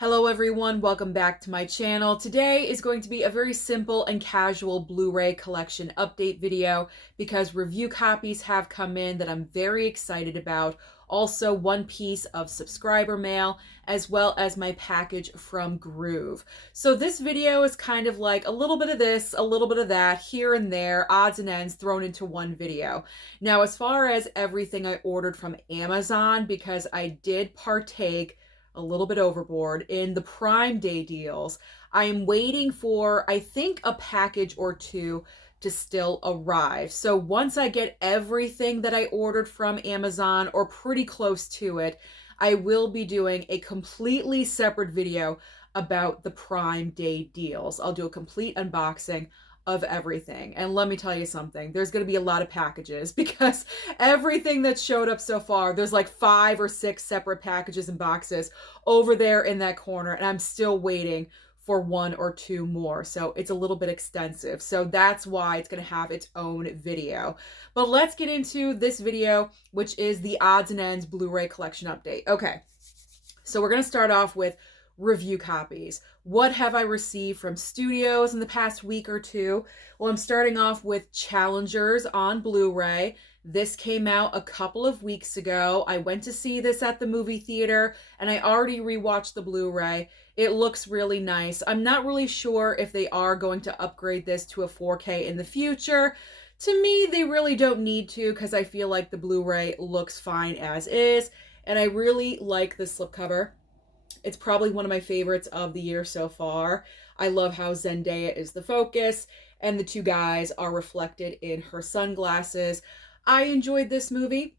Hello everyone, welcome back to my channel. Today is going to be a very simple and casual Blu-ray collection update video because review copies have come in that I'm very excited about. Also, one piece of subscriber mail, as well as my package from Gruv. So this video is kind of like a little bit of this, a little bit of that, here and there, odds and ends thrown into one video. Now, as far as everything I ordered from Amazon, because I did partake a little bit overboard in the Prime Day deals, I am waiting for, I think, a package or two to still arrive. So once I get everything that I ordered from Amazon or pretty close to it, I will be doing a completely separate video about the Prime Day deals. I'll do a complete unboxing of everything. And let me tell you something, there's going to be a lot of packages because everything that showed up so far, there's like 5 or 6 separate packages and boxes over there in that corner, and I'm still waiting for 1 or 2 more. So it's a little bit extensive. So that's why it's going to have its own video. But let's get into this video, which is the odds and ends Blu-ray collection update. Okay, so we're going to start off with review copies. What have I received from studios in the past week or two? Well, I'm starting off with Challengers on Blu-ray. This came out a couple of weeks ago. I went to see this at the movie theater and I already rewatched the Blu-ray. It looks really nice. I'm not really sure if they are going to upgrade this to a 4K in the future. To me, they really don't need to because I feel like the Blu-ray looks fine as is. And I really like the slipcover. It's probably one of my favorites of the year so far. I love how Zendaya is the focus and the 2 guys are reflected in her sunglasses. I enjoyed this movie.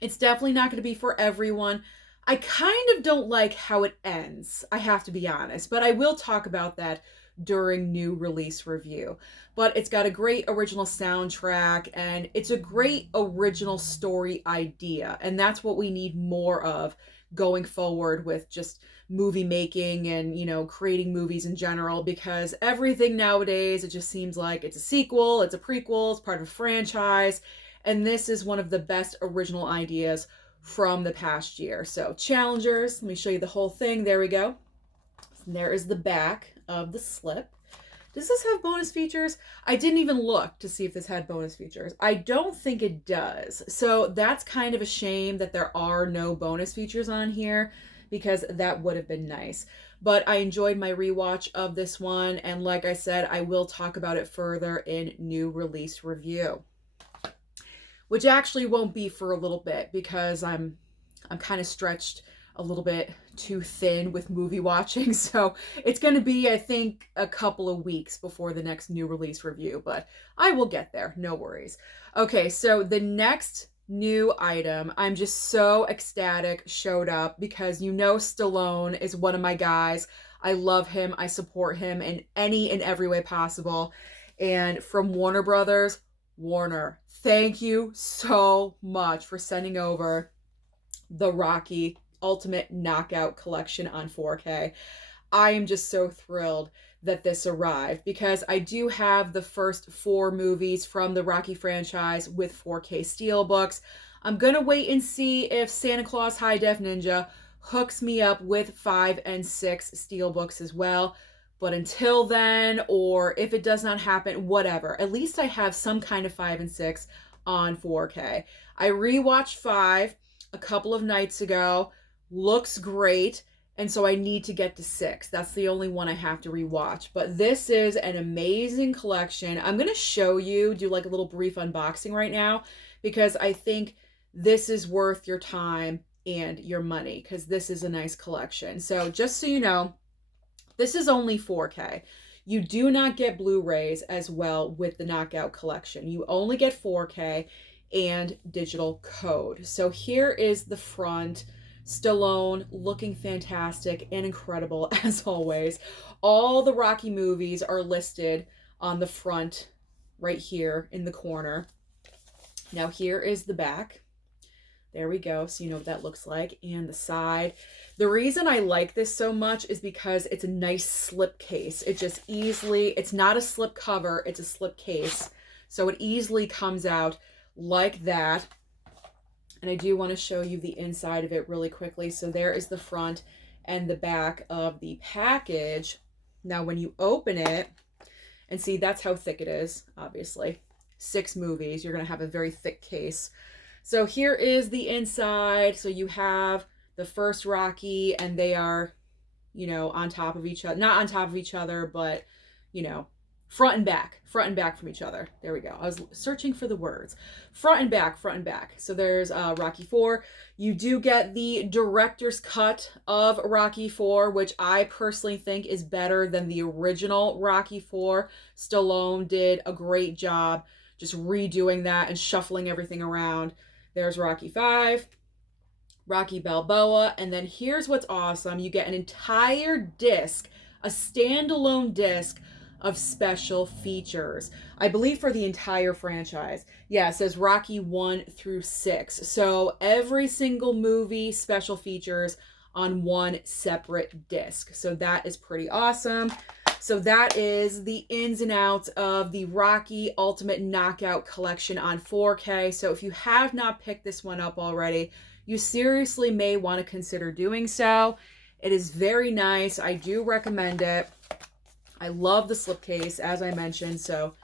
It's definitely not going to be for everyone. I kind of don't like how it ends, I have to be honest, but I will talk about that during new release review. But it's got a great original soundtrack and it's a great original story idea, and that's what we need more of going forward with just movie making and, you know, creating movies in general, because everything nowadays, it just seems like it's a sequel, it's a prequel, it's part of a franchise, and this is one of the best original ideas from the past year. So Challengers, let me show you the whole thing. There we go. And there is the back of the slip. Does this have bonus features? I didn't even look to see if this had bonus features. I don't think it does. So that's kind of a shame that there are no bonus features on here, because that would have been nice. But I enjoyed my rewatch of this one, and like I said, I will talk about it further in new release review, which actually won't be for a little bit because I'm kind of stretched a little bit too thin with movie watching. So it's going to be, I think, a couple of weeks before the next new release review, but I will get there. No worries. Okay, so the next new item, I'm just so ecstatic, showed up because, you know, Stallone is one of my guys. I love him. I support him in any and every way possible. And from Warner Brothers, Warner, thank you so much for sending over the Rocky Ultimate Knockout Collection on 4K. I am just so thrilled that this arrived because I do have the first 4 movies from the Rocky franchise with 4K steelbooks. I'm gonna wait and see if Santa Claus High Def Ninja hooks me up with 5 and 6 steelbooks as well. But until then, or if it does not happen, whatever, at least I have some kind of 5 and 6 on 4K. I rewatched 5 a couple of nights ago. Looks great, and so I need to get to 6. That's the only one I have to rewatch. But this is an amazing collection. I'm going to show you, do like a little brief unboxing right now, because I think this is worth your time and your money, because this is a nice collection. So just so you know, this is only 4K. You do not get Blu-rays as well with the Knockout collection. You only get 4K and digital code. So here is the front. Stallone looking fantastic and incredible as always. All the Rocky movies are listed on the front right here in the corner. Now here is the back. There we go. So you know what that looks like. And the side. The reason I like this so much is because it's a nice slip case. It just easily, it's not a slip cover, it's a slip case. So it easily comes out like that. And I do want to show you the inside of it really quickly. So there is the front and the back of the package. Now, when you open it, and see, that's how thick it is, obviously. 6 movies. You're going to have a very thick case. So here is the inside. So you have the first Rocky, and they are, you know, on top of each other. Not on top of each other, but, you know, front and back from each other. There we go. I was searching for the words. Front and back. So there's Rocky 4. You do get the director's cut of Rocky 4, which I personally think is better than the original Rocky 4. Stallone did a great job just redoing that and shuffling everything around. There's Rocky 5. Rocky Balboa, and then here's what's awesome. You get an entire disc, a standalone disc of special features. I believe for the entire franchise. Yeah, it says Rocky 1 through 6. So every single movie special features on one separate disc. So that is pretty awesome. So that is the ins and outs of the Rocky Ultimate Knockout Collection on 4K. So if you have not picked this one up already, you seriously may want to consider doing so. It is very nice. I do recommend it. I love the slipcase, as I mentioned, so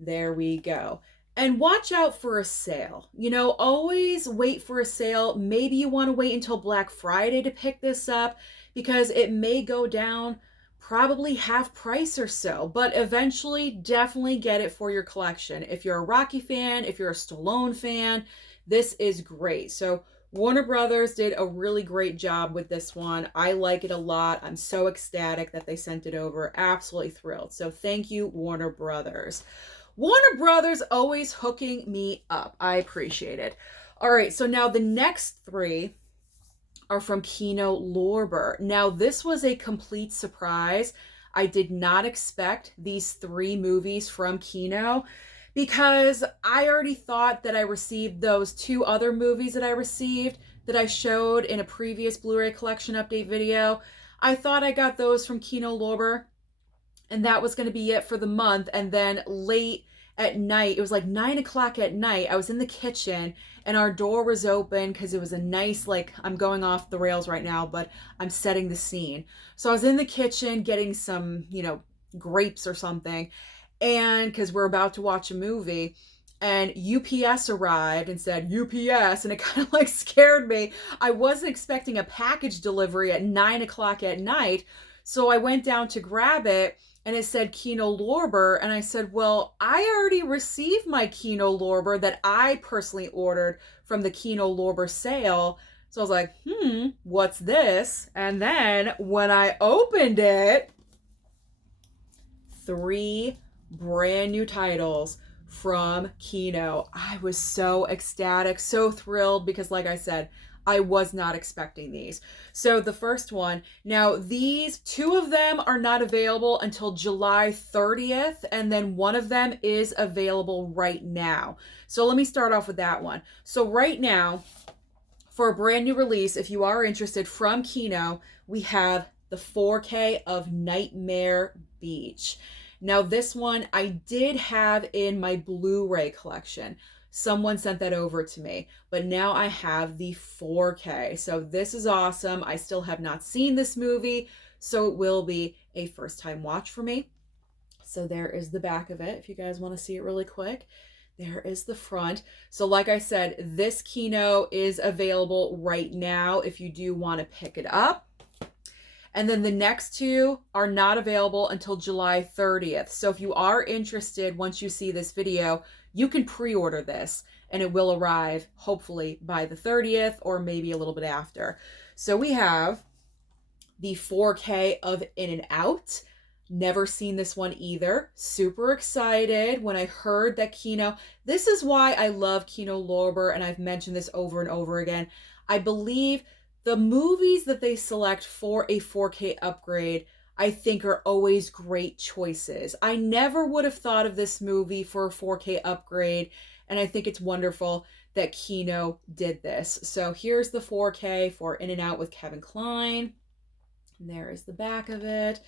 there we go. And watch out for a sale. You know, always wait for a sale. Maybe you want to wait until Black Friday to pick this up because it may go down probably half price or so, but eventually definitely get it for your collection. If you're a Rocky fan, if you're a Stallone fan, this is great. So Warner Brothers did a really great job with this one. I like it a lot. I'm so ecstatic that they sent it over. Absolutely thrilled. So thank you, Warner Brothers. Warner Brothers always hooking me up. I appreciate it. All right, so now the next 3 are from Kino Lorber. Now, this was a complete surprise. I did not expect these 3 movies from Kino, because I already thought that I received those 2 other movies that I received that I showed in a previous Blu-ray collection update video. I thought I got those from Kino Lorber, and that was going to be it for the month. And then late at night, it was like 9 o'clock at night, I was in the kitchen and our door was open because it was a nice, like, I'm going off the rails right now, but I'm setting the scene. So I was in the kitchen getting some, you know, grapes or something, and because we're about to watch a movie, and UPS arrived and said UPS, and it kind of like scared me. I wasn't expecting a package delivery at 9 o'clock at night, so I went down to grab it, and it said Kino Lorber, and I said, well, I already received my Kino Lorber that I personally ordered from the Kino Lorber sale. So I was like, what's this? And then when I opened it, 3 brand new titles from Kino. I was so ecstatic, so thrilled, because like I said, I was not expecting these. So the first one, now these 2 of them are not available until July 30th, and then one of them is available right now. So let me start off with that one. So right now, for a brand new release, if you are interested, from Kino, we have the 4K of Nightmare Beach. Now this one I did have in my Blu-ray collection. Someone sent that over to me, but now I have the 4K. So this is awesome. I still have not seen this movie, so it will be a first time watch for me. So there is the back of it, if you guys want to see it really quick. There is the front. So like I said, this Kino is available right now if you do want to pick it up. And then the next 2 are not available until July 30th. So if you are interested, once you see this video, you can pre-order this and it will arrive hopefully by the 30th or maybe a little bit after. So we have the 4K of In and Out. Never seen this one either. Super excited when I heard that Kino. This is why I love Kino Lorber, and I've mentioned this over and over again. I believe the movies that they select for a 4K upgrade, I think, are always great choices. I never would have thought of this movie for a 4K upgrade, and I think it's wonderful that Kino did this. So here's the 4K for In and Out with Kevin Kline. And there is the back of it.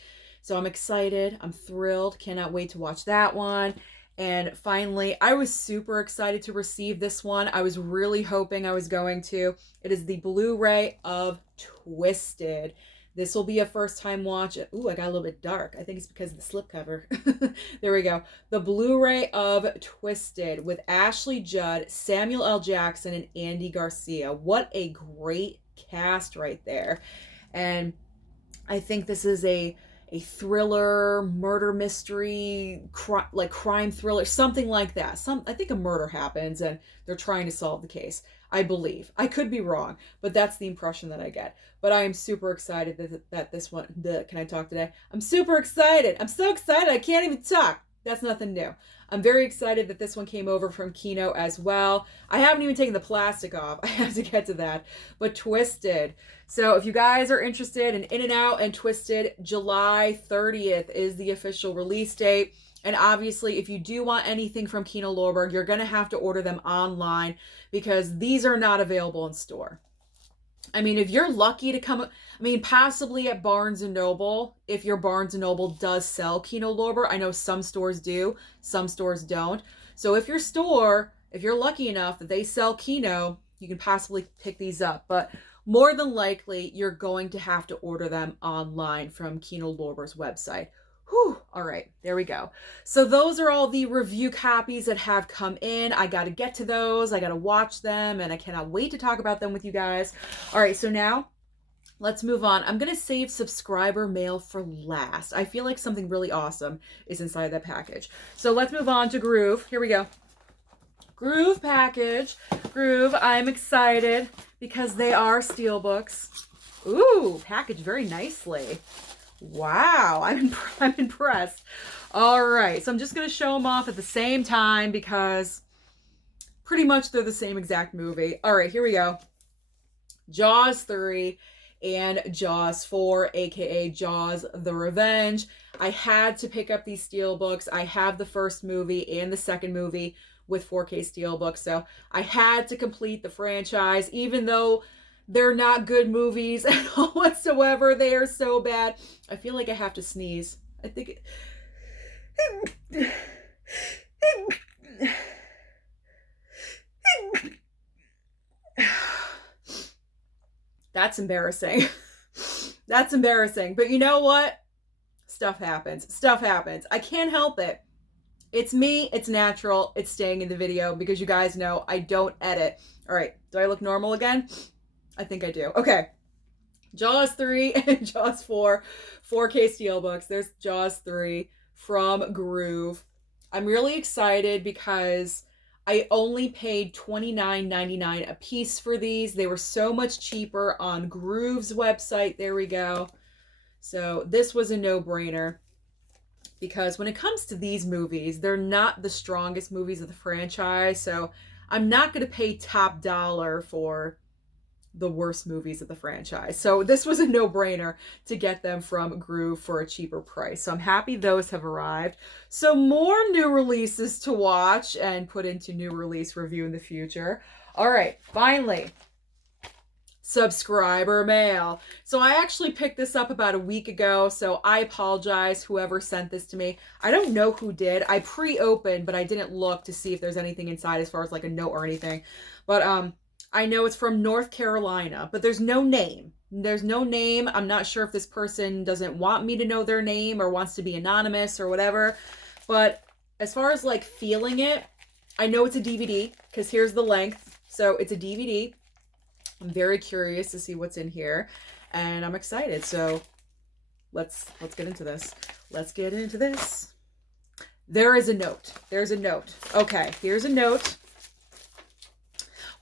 So I'm excited. I'm thrilled. Cannot wait to watch that one. And finally, I was super excited to receive this one. I was really hoping I was going to. It is the Blu-ray of Twisted. This will be a first time watch. Ooh, I got a little bit dark. I think it's because of the slipcover. There we go. The Blu-ray of Twisted with Ashley Judd, Samuel L. Jackson, and Andy Garcia. What a great cast right there. And I think this is a thriller, murder mystery, like crime thriller, something like that. I think a murder happens and they're trying to solve the case. I believe. I could be wrong, but that's the impression that I get. But I am super excited that this one, can I talk today? I'm super excited. I'm so excited I can't even talk. That's nothing new. I'm very excited that this one came over from Kino as well. I haven't even taken the plastic off. I have to get to that. But Twisted. So if you guys are interested in and Out and Twisted, July 30th is the official release date. And obviously, if you do want anything from Kino Lorber, you're going to have to order them online because these are not available in store. I mean, if you're lucky to come, possibly at Barnes & Noble, if your Barnes & Noble does sell Kino Lorber. I know some stores do, some stores don't. So if you're lucky enough that they sell Kino, you can possibly pick these up. But more than likely, you're going to have to order them online from Kino Lorber's website. Whew. All right, there we go. So those are all the review copies that have come in. I got to get to those. I got to watch them, and I cannot wait to talk about them with you guys. All right, so now let's move on. I'm going to save subscriber mail for last. I feel like something really awesome is inside that package. So let's move on to Gruv. Here we go. Gruv package. Gruv, I'm excited because they are steelbooks. Ooh, packaged very nicely. Wow, I'm impressed. All right, so I'm just going to show them off at the same time because pretty much they're the same exact movie. All right, here we go. Jaws 3 and Jaws 4, aka Jaws the Revenge. I had to pick up these steelbooks. I have the first movie and the second movie with 4K steelbooks, so I had to complete the franchise, even though they're not good movies at all whatsoever. They are so bad. I feel like I have to sneeze. I think that's embarrassing. That's embarrassing. But you know what? Stuff happens. Stuff happens. I can't help it. It's me. It's natural. It's staying in the video because you guys know I don't edit. All right. Do I look normal again? I think I do. Okay. Jaws 3 and Jaws 4, 4K steelbooks. There's Jaws 3 from Gruv. I'm really excited because I only paid $29.99 a piece for these. They were so much cheaper on Gruv's website. There we go. So this was a no-brainer because when it comes to these movies, they're not the strongest movies of the franchise. So I'm not going to pay top dollar for the worst movies of the franchise. So this was a no-brainer to get them from Gruv for a cheaper price. So I'm happy those have arrived. So more new releases to watch and put into new release review in the future. All right, finally, subscriber mail. So I actually picked this up about a week ago, so I apologize whoever sent this to me. I don't know who did. I pre-opened, but I didn't look to see if there's anything inside as far as like a note or anything. But I know it's from North Carolina, but there's no name. There's no name. I'm not sure if this person doesn't want me to know their name or wants to be anonymous or whatever. But as far as like feeling it, I know it's a DVD because here's the length. So it's a DVD. I'm very curious to see what's in here and I'm excited. So let's get into this. Let's get into this. There is a note. There's a note. Okay, here's a note.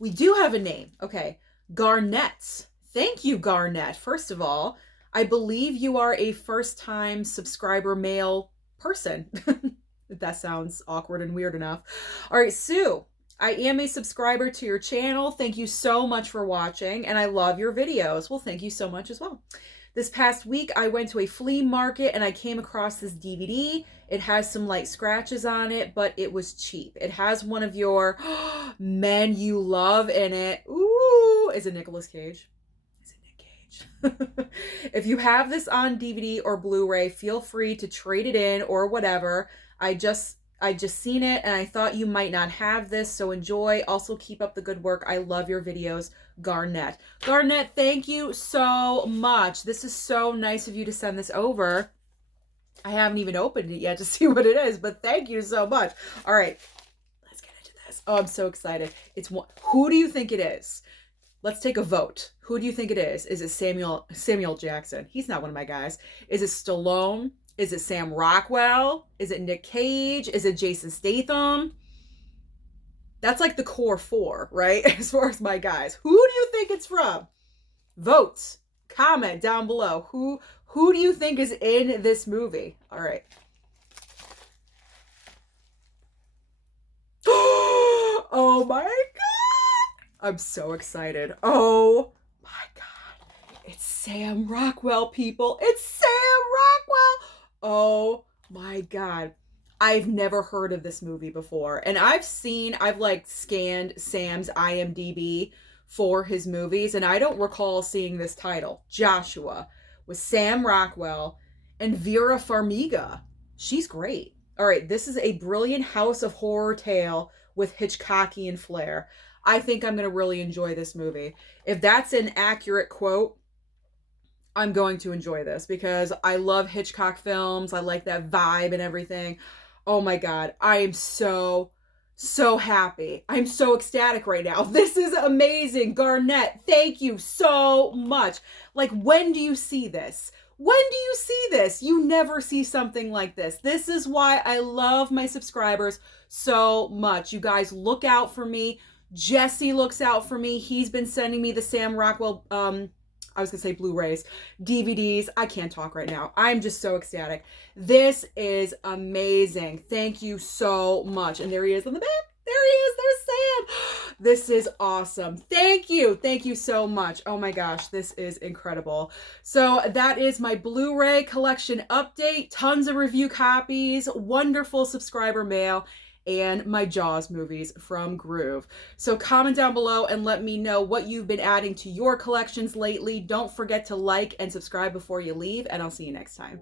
We do have a name. Okay. Garnett. Thank you, Garnett. First of all, I believe you are a first-time subscriber mail person. That sounds awkward and weird enough. All right, Sue. I am a subscriber to your channel. Thank you so much for watching, and I love your videos. Well, thank you so much as well. This past week, I went to a flea market and I came across this DVD. It has some light scratches on it, but it was cheap. It has one of your Men You Love in it. Ooh, is it Nicolas Cage? Is it Nick Cage? If you have this on DVD or Blu-ray, feel free to trade it in or whatever. I just I just seen it and I thought you might not have this, so enjoy. Also, keep up the good work. I love your videos, Garnett. Garnett, thank you so much. This is so nice of you to send this over. I haven't even opened it yet to see what it is, but thank you so much. All right, let's get into this. Oh, I'm so excited. It's one. Who do you think it is? Let's take a vote. Who do you think it is? Is it Samuel Jackson? He's not one of my guys. Is it Stallone? Is it Sam Rockwell? Is it Nick Cage? Is it Jason Statham? That's like the core four, right? As far as my guys. Who do you think it's from? Vote. Comment down below. Who do you think is in this movie? All right. Oh my God. I'm so excited. Oh my God. It's Sam Rockwell, people. It's Sam Rockwell. Oh my God. I've never heard of this movie before. And I've like scanned Sam's IMDb for his movies, and I don't recall seeing this title. Joshua with Sam Rockwell and Vera Farmiga. She's great. All right, this is a brilliant house of horror tale with Hitchcockian flair. I think I'm going to really enjoy this movie. If that's an accurate quote, I'm going to enjoy this because I love Hitchcock films. I like that vibe and everything. Oh my God. I am so happy. I'm so ecstatic right now. This is amazing. Garnett, thank you so much. Like, when do you see this? When do you see this? You never see something like this. This is why I love my subscribers so much. You guys look out for me. Jesse looks out for me. He's been sending me the Sam Rockwell, I was gonna say Blu-rays, DVDs. I can't talk right now. I'm just so ecstatic. This is amazing. Thank you so much. And there he is on the back. There he is. There's Sam. This is awesome. Thank you. Thank you so much. Oh my gosh, this is incredible. So that is my Blu-ray collection update. Tons of review copies, wonderful subscriber mail, and my Jaws movies from Gruv. So comment down below and let me know what you've been adding to your collections lately. Don't forget to like and subscribe before you leave, and I'll see you next time.